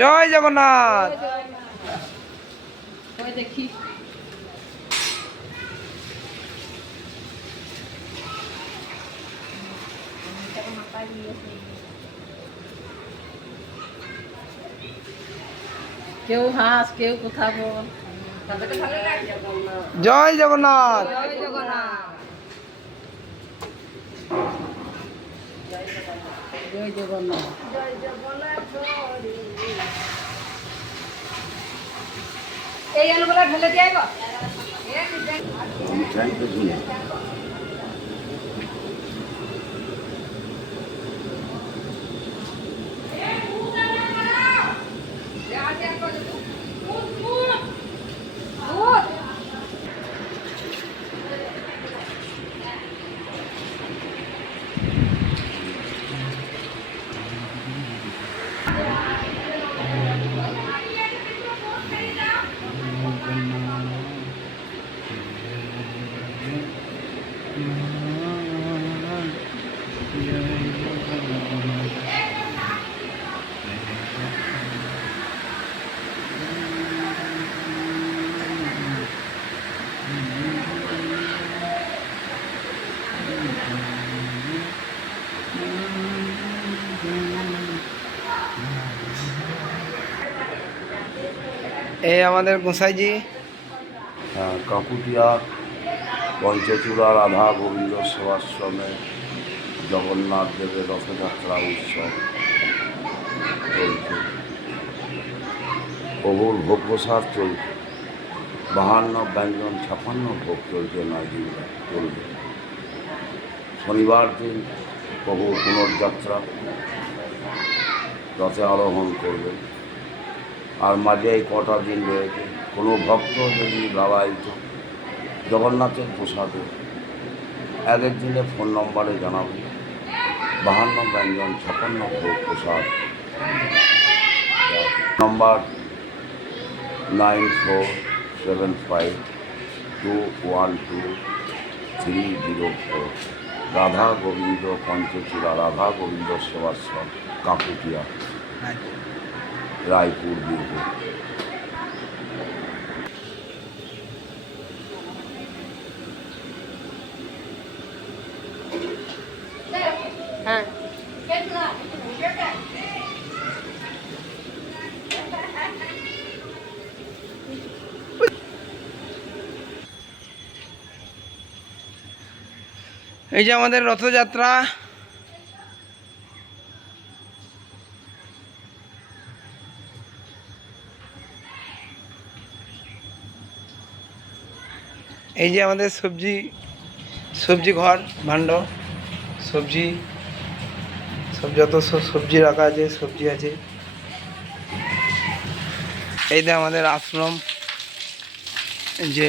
জয় জগন্নাথ। দেখি কেউ হাস কেউ কোথা বল। জয় জগন্নাথ। জয় জগন্নাথ। জয় জগন্নাথ। জয় জগন্নাথ। এই আলুগুলো ঢেলে দিয়ে আইব। এই আমাদের গোসাইজি। কাকুটিয়া পঞ্চচূড়া রাধা গোবিন্দ সেবাশ্রমে জগন্নাথ দেবের রথযাত্রা উৎসব চলছে। প্রভুর ভোগ প্রসাদ চলছে, 52 ব্যঞ্জন 56 ভোগ চলছে, 9 দিন চলবে। শনিবার দিন প্রভুর পুনর্যাত্রা, রথে আরোহণ করবে। আর মাঝে এই কটা দিন রয়েছে, কোনো ভক্ত যদি লালায়িত জগন্নাথের প্রসাদে এক এক দিনে ফোন নম্বরে জানাবে। 52 ব্যঞ্জন 56 ভোগ প্রসাদ। নম্বর 9475212304। রাধা গোবিন্দ পঞ্চচূড়া রাধা গোবিন্দ সেবাশ্রম, কাকুটিয়া, রায়পুর, বীরভূম। হ্যাঁ এই যে আমাদের রথযাত্রা। এই যে আমাদের সবজি ঘর ভাণ্ড, সবজি সব যত সবজি রাখা আছে, সবজি আছে। এই যে আমাদের আশ্রম, যে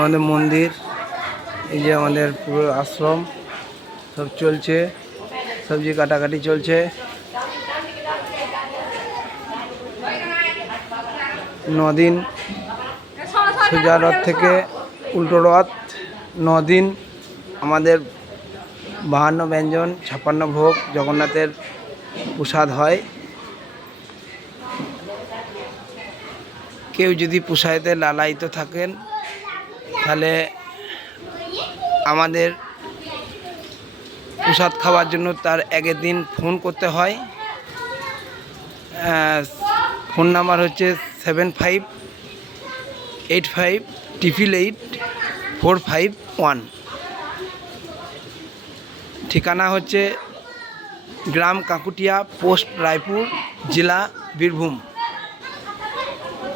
আমাদের মন্দির, এই যে আমাদের পুরো আশ্রম সব চলছে, সবজি কাটাকাটি চলছে। 9 দিন সোজা রথ থেকে উল্টো রথ, 9 দিন আমাদের 52 ব্যঞ্জন 56 ভোগ জগন্নাথের প্রসাদ হয়। কেউ যদি প্রসাদে লালায়িত থাকেন তাহলে আমাদের প্রসাদ খাওয়ার জন্য তার আগের দিন ফোন করতে হয়। ফোন নাম্বার হচ্ছে 7585884551। ঠিকানা হচ্ছে গ্রাম কাকুটিয়া, পোস্ট রায়পুর, জেলা বীরভূম।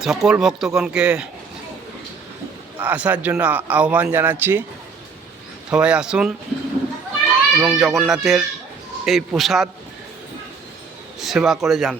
সকল ভক্তগণকে আসার জন্য আহ্বান জানাচ্ছি। সবাই আসুন এবং জগন্নাথের এই প্রসাদ সেবা করে যান।